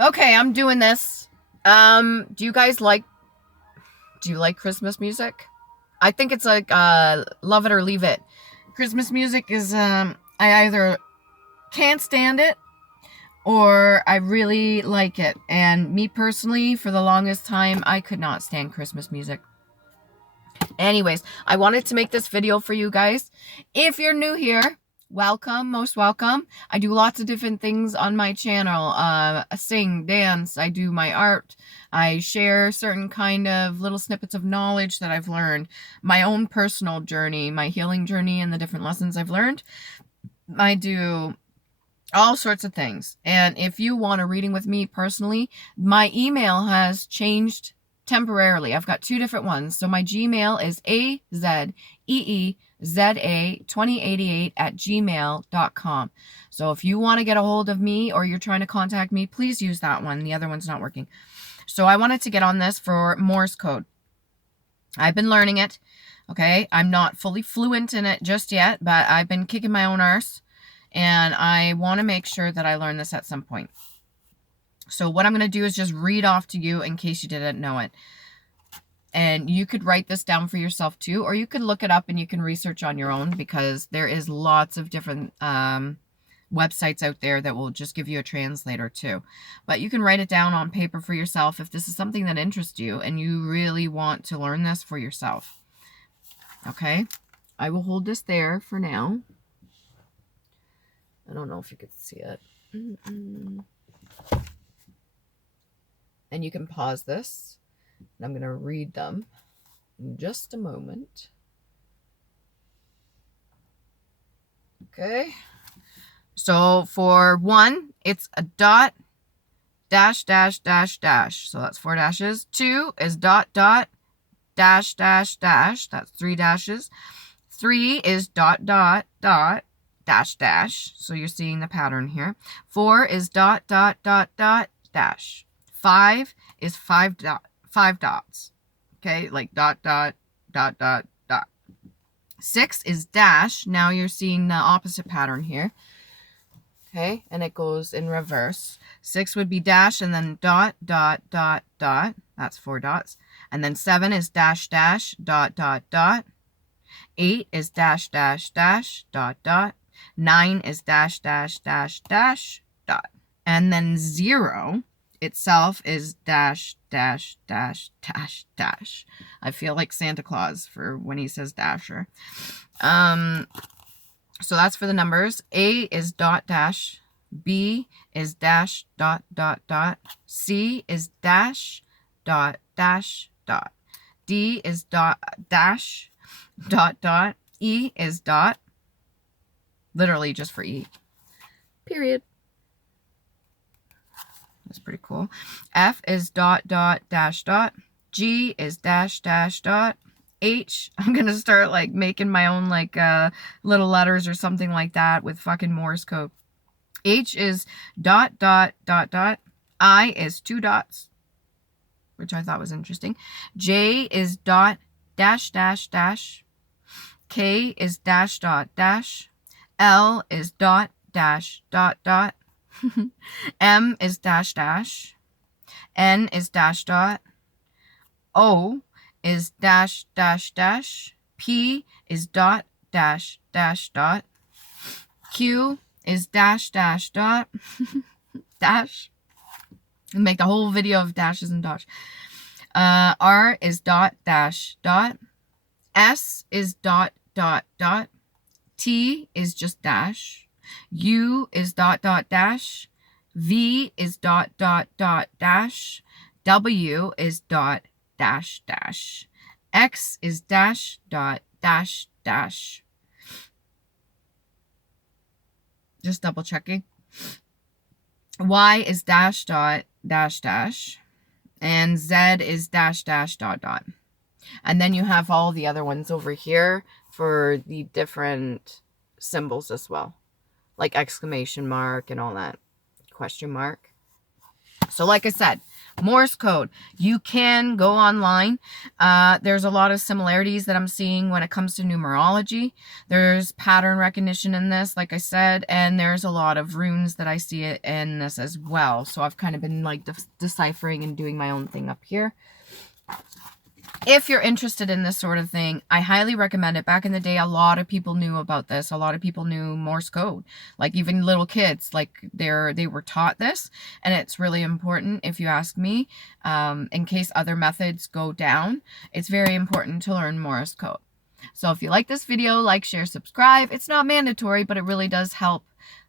Okay, I'm doing this. Do you like Christmas music? I think it's like, love it or leave it. Christmas music is, I either can't stand it or I really like it. And me personally, for the longest time, I could not stand Christmas music. Anyways, I wanted to make this video for you guys. If you're new here, welcome, most welcome. I do lots of different things on my channel. I sing, dance, I do my art. I share certain kind of little snippets of knowledge that I've learned. My own personal journey, my healing journey, and the different lessons I've learned. I do all sorts of things. And if you want a reading with me personally, my email has changed temporarily. I've got two different ones. So my Gmail is azeeza2088@gmail.com. So if you want to get a hold of me or you're trying to contact me, please use that one. The other one's not working. So I wanted to get on this for Morse code. I've been learning it. Okay. I'm not fully fluent in it just yet, but I've been kicking my own arse. And I want to make sure that I learn this at some point. So what I'm going to do is just read off to you in case you didn't know it. And you could write this down for yourself too, or you could look it up and you can research on your own, because there is lots of different websites out there that will just give you a translator too. But you can write it down on paper for yourself if this is something that interests you and you really want to learn this for yourself. Okay, I will hold this there for now. I don't know if you could see it. And you can pause this. And I'm going to read them in just a moment. Okay. So for one, it's a dot, dash, dash, dash, dash. So that's 4 dashes. 2 is dot, dot, dash, dash, dash. That's 3 dashes. 3 is dot, dot, dot, dash, dash. So you're seeing the pattern here. 4 is dot, dot, dot, dot, dash. 5 is 5 dots. Okay, like dot, dot, dot, dot, dot. 6 is dash. Now you're seeing the opposite pattern here. Okay, and it goes in reverse. 6 would be dash and then dot, dot, dot, dot. That's 4 dots. And then 7 is dash, dash, dot, dot, dot. 8 is dash, dash, dash, dot, dot. 9 is dash, dash, dash, dash, dot. And then 0 itself is dash, dash, dash, dash, dash. I feel like Santa Claus for when he says dasher. So that's for the numbers. A is dot, dash. B is dash, dot, dot, dot. C is dash, dot, dash, dot. D is dot, dash, dot, dot. E is dot. Literally just for E. Period. That's pretty cool. F is dot, dot, dash, dot. G is dash, dash, dot. H, I'm going to start like making my own like little letters or something like that with fucking Morse code. H is dot, dot, dot, dot. I is 2 dots, which I thought was interesting. J is dot, dash, dash, dash. K is dash, dot, dash. L is dot, dash, dot, dot. M is dash, dash. N is dash, dot. O is dash, dash, dash. P is dot, dash, dash, dot. Q is dash, dash, dot. Dash. And make the whole video of dashes and dots. R is dot, dash, dot. S is dot, dot, dot. T is just dash. U is dot, dot, dash. V is dot, dot, dot, dash. W is dot, dash, dash. X is dash, dot, dash, dash. Just double checking. Y is dash, dot, dash, dash. And Z is dash, dash, dot, dot. And then you have all the other ones over here for the different symbols as well. Like exclamation mark and all that. Question mark. So like I said, Morse code, you can go online. There's a lot of similarities that I'm seeing when it comes to numerology. There's pattern recognition in this, like I said, and there's a lot of runes that I see it in this as well. So I've kind of been like deciphering and doing my own thing up here. If you're interested in this sort of thing, I highly recommend it. Back in the day, a lot of people knew about this. A lot of people knew Morse code. Like even little kids, like they were taught this. And it's really important, if you ask me, in case other methods go down. It's very important to learn Morse code. So if you like this video, like, share, subscribe. It's not mandatory, but it really does help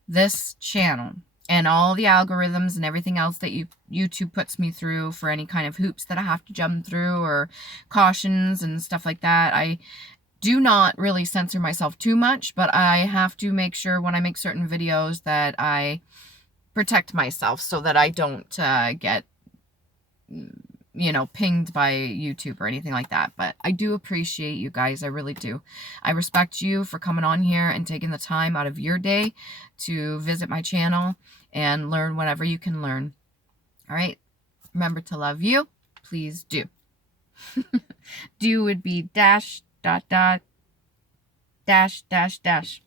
this channel. And all the algorithms and everything else that YouTube puts me through for any kind of hoops that I have to jump through or cautions and stuff like that. I do not really censor myself too much, but I have to make sure when I make certain videos that I protect myself so that I don't get, you know, pinged by YouTube or anything like that. But I do appreciate you guys. I really do. I respect you for coming on here and taking the time out of your day to visit my channel and learn whatever you can learn. All right. Remember to love you. Please do. Do would be dash, dot, dot, dash, dash, dash.